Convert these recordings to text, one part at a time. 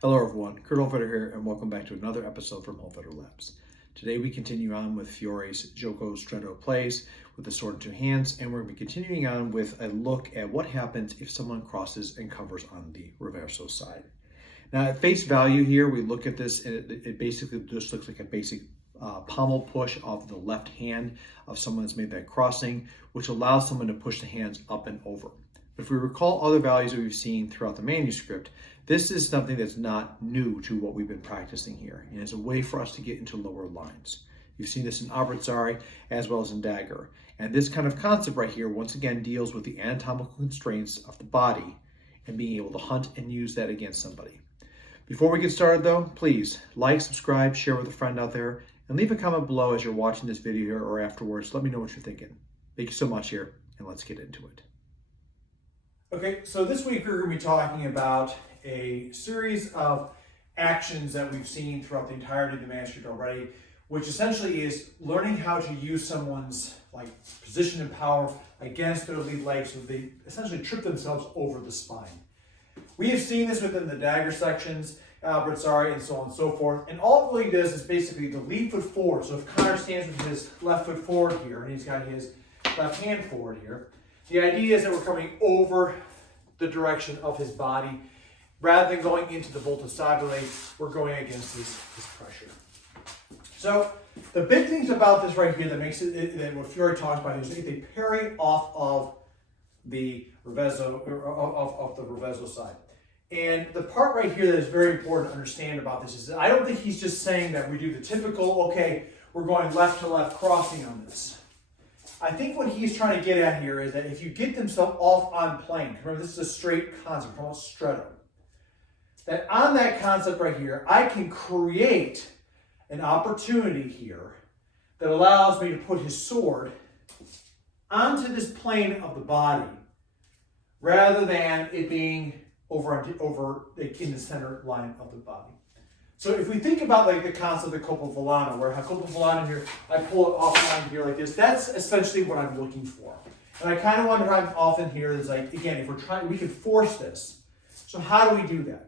Hello everyone, Kurt Holfeder here, and welcome back to another episode from Holfeder Labs. Today we continue on with Fiore's Gioco Stretto plays with the sword in two hands, and we're going to be continuing on with a look at what happens if someone crosses and covers on the reverso side. Now at face value here, we look at this and it basically just looks like a basic pommel push of the left hand of someone that's made that crossing, which allows someone to push the hands up and over. But if we recall other values that we've seen throughout the manuscript, this is something that's not new to what we've been practicing here, and it's a way for us to get into lower lines. You've seen this in abrazare as well as in dagger. And this kind of concept right here, once again, deals with the anatomical constraints of the body and being able to hunt and use that against somebody. Before we get started though, please like, subscribe, share with a friend out there, and leave a comment below as you're watching this video here or afterwards. Let me know what you're thinking. Thank you so much here, and let's get into it. Okay, so this week we're going to be talking about a series of actions that we've seen throughout the entirety of the manuscript already, which essentially is learning how to use someone's position and power against their lead leg so they essentially trip themselves over the spine. We have seen this within the dagger sections, abrazare, and so on and so forth, and all it really does is basically the lead foot forward. So if Connor stands with his left foot forward here, and he's got his left hand forward here, the idea is that we're coming over the direction of his body. Rather than going into the volta stabile, we're going against this pressure. So the big things about this right here that makes it, that what Fiore talks about is they parry off of the reverso, of the reverso side. And the part right here that is very important to understand about this is that I don't think he's just saying that we do the typical, okay, we're going left to left crossing on this. I think what he's trying to get at here is that if you get themselves off on plane, remember this is a straight concept, called stretto, that on that concept right here, I can create an opportunity here that allows me to put his sword onto this plane of the body rather than it being over in the center line of the body. So if we think about the concept of topple volano, where I have topple volano here, I pull it offline here like this, that's essentially what I'm looking for. And I kind of wonder how often here is again, if we're trying, we can force this. So how do we do that?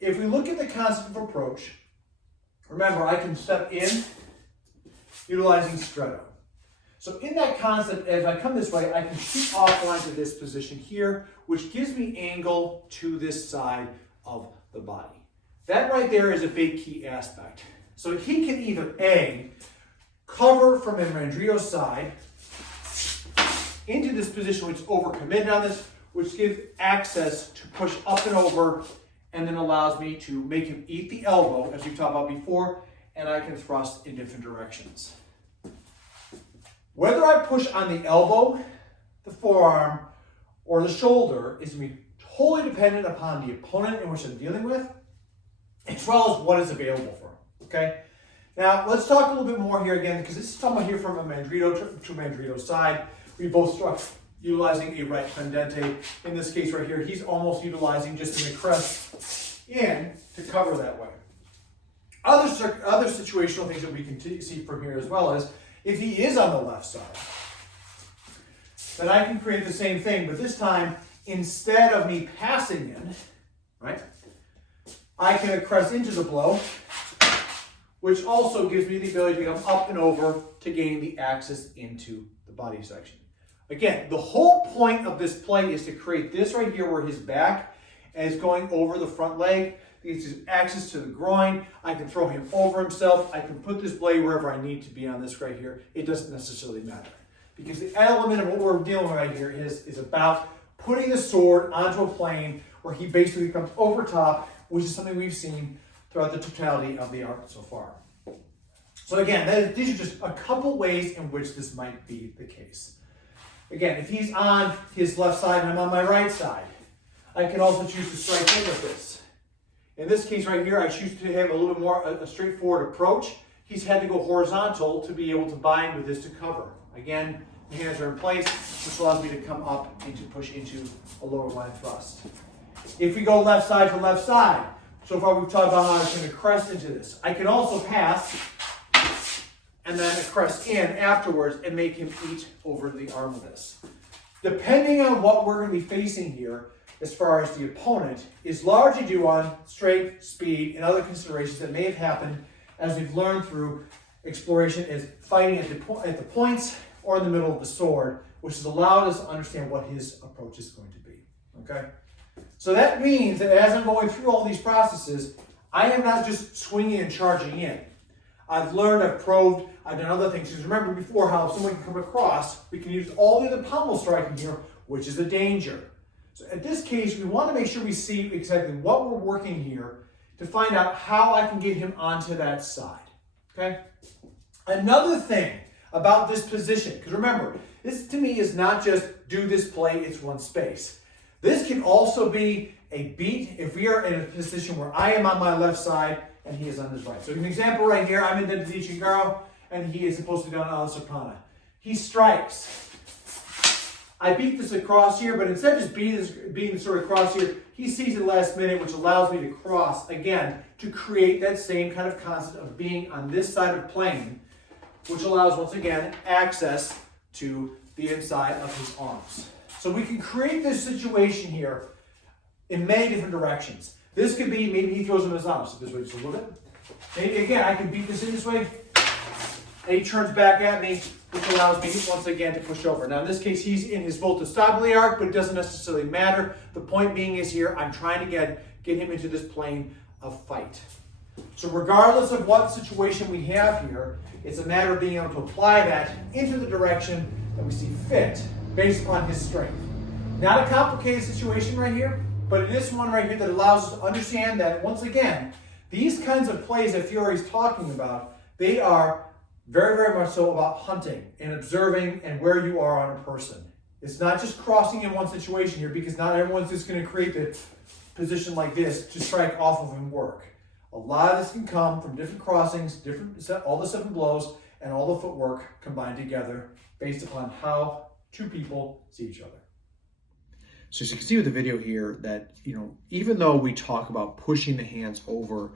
If we look at the concept of approach, remember I can step in utilizing stretto. So in that concept, as I come this way, I can shoot offline to this position here, which gives me angle to this side of the body. That right there is a big key aspect. So he can either A, cover from a mandrillo side into this position which is overcommitted on this, which gives access to push up and over, and then allows me to make him eat the elbow, as we've talked about before, and I can thrust in different directions. Whether I push on the elbow, the forearm, or the shoulder is going to be totally dependent upon the opponent in which I'm dealing with, as well as what is available for him, okay? Now, let's talk a little bit more here again, because this is talking about here from a mandrillo to mandrillo side. We both struck utilizing a right pendente. In this case right here, he's almost utilizing just an crest in to cover that way. Other situational things that we can see from here as well is if he is on the left side, then I can create the same thing, but this time, instead of me passing in, right, I can crest into the blow, which also gives me the ability to come up and over to gain the access into the body section. Again, the whole point of this play is to create this right here where his back is going over the front leg. It gives access to the groin. I can throw him over himself. I can put this blade wherever I need to be on this right here. It doesn't necessarily matter. Because the element of what we're dealing with right here is about putting the sword onto a plane where he basically comes over top, which is something we've seen throughout the totality of the art so far. So again, these are just a couple ways in which this might be the case. Again, if he's on his left side and I'm on my right side, I can also choose to strike in with this. In this case right here, I choose to have a little bit more a straightforward approach. He's had to go horizontal to be able to bind with this to cover. Again, the hands are in place, which allows me to come up and to push into a lower line thrust. If we go left side to left side, so far we've talked about how I'm going to crest into this. I can also pass and then crest in afterwards and make him eat over the arm of this. Depending on what we're going to be facing here, as far as the opponent is largely due on strength, speed, and other considerations that may have happened as we've learned through exploration as fighting at the points or in the middle of the sword, which has allowed us to understand what his approach is going to be, okay? So that means that as I'm going through all these processes, I am not just swinging and charging in. I've learned, I've probed, I've done other things. Because remember before how if someone can come across, we can use all the other pommel striking here, which is a danger. So in this case, we want to make sure we see exactly what we're working here to find out how I can get him onto that side, okay? Another thing about this position, because remember, this to me is not just do this play, it's one space. This can also be a beat if we are in a position where I am on my left side and he is on his right. So an example right here, I'm in the Di Chingaro and he is supposed to be on Alla Soprana. He strikes. I beat this across here, but instead of just beating sort of across here, he sees it last minute, which allows me to cross again to create that same kind of concept of being on this side of plane, which allows, once again, access to the inside of his arms. So we can create this situation here in many different directions. This could be, maybe he throws him his arms this way just a little bit. Maybe again, I can beat this in this way, and he turns back at me, which allows me, once again, to push over. Now, in this case, he's in his volte stabile arc, but it doesn't necessarily matter. The point being is here, I'm trying to get him into this plane of fight. So regardless of what situation we have here, it's a matter of being able to apply that into the direction that we see fit based upon his strength. Not a complicated situation right here, but it is one right here that allows us to understand that, once again, these kinds of plays that Fiore is talking about, they are very, very much so about hunting and observing and where you are on a person. It's not just crossing in one situation here, because not everyone's just going to create the position like this to strike off of and work. A lot of this can come from different crossings, all the 7 blows, and all the footwork combined together based upon how two people see each other. So as you can see with the video here that, even though we talk about pushing the hands over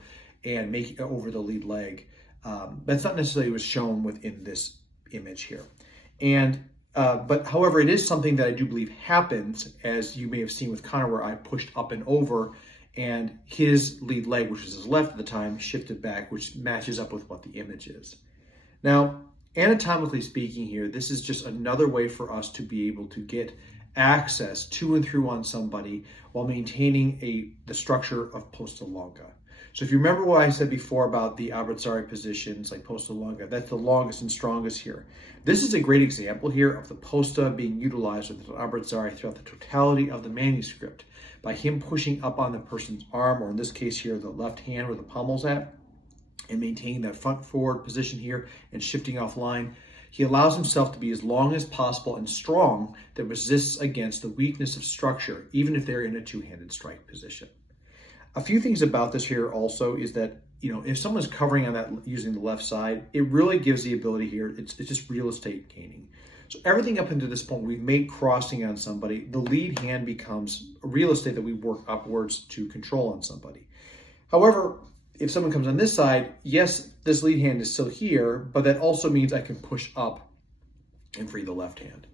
and making over the lead leg, that's not necessarily what's shown within this image here. And but however, it is something that I do believe happens, as you may have seen with Connor, where I pushed up and over and his lead leg, which was his left at the time, shifted back, which matches up with what the image is. Now, anatomically speaking here, this is just another way for us to be able to get access to and through on somebody while maintaining the structure of posta longa. So if you remember what I said before about the abrazare positions, like posta longa, that's the longest and strongest here. This is a great example here of the posta being utilized with the abrazare throughout the totality of the manuscript, by him pushing up on the person's arm, or in this case here, the left hand where the pommel's at, and maintaining that front forward position here and shifting offline. He allows himself to be as long as possible and strong that resists against the weakness of structure, even if they're in a two-handed strike position. A few things about this here also is that, if someone's covering on that using the left side, it really gives the ability here, it's just real estate gaining. So everything up until this point, we've made crossing on somebody. The lead hand becomes real estate that we work upwards to control on somebody. However, if someone comes on this side, yes, this lead hand is still here, but that also means I can push up and free the left hand.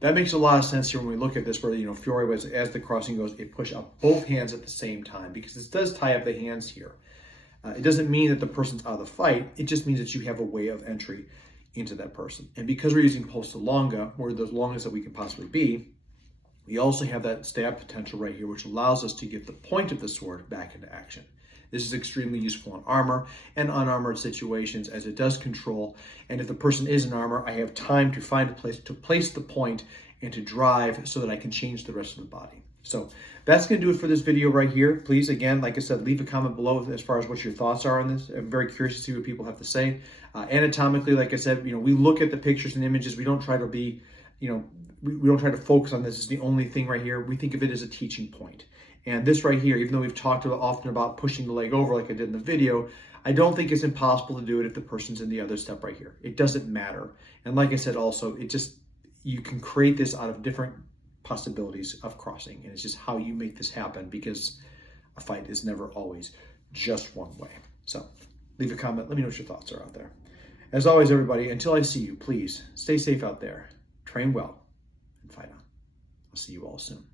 That makes a lot of sense here when we look at this, where, Fiore was, as the crossing goes, it push up both hands at the same time, because this does tie up the hands here. It doesn't mean that the person's out of the fight. It just means that you have a way of entry into that person. And because we're using posta longa, or the longest that we can possibly be, we also have that stab potential right here, which allows us to get the point of the sword back into action. This is extremely useful in armor and unarmored situations, as it does control. And if the person is in armor, I have time to find a place to place the point and to drive so that I can change the rest of the body. So that's going to do it for this video right here. Please, again, like I said, leave a comment below as far as what your thoughts are on this. I'm very curious to see what people have to say. Anatomically, like I said, we look at the pictures and images. We don't try to be, we don't try to focus on this as the only thing right here. We think of it as a teaching point. And this right here, even though we've talked often about pushing the leg over like I did in the video, I don't think it's impossible to do it if the person's in the other step right here. It doesn't matter. And like I said also, you can create this out of different possibilities of crossing. And it's just how you make this happen, because a fight is never always just one way. So leave a comment. Let me know what your thoughts are out there. As always, everybody, until I see you, please stay safe out there, train well, and fight on. I'll see you all soon.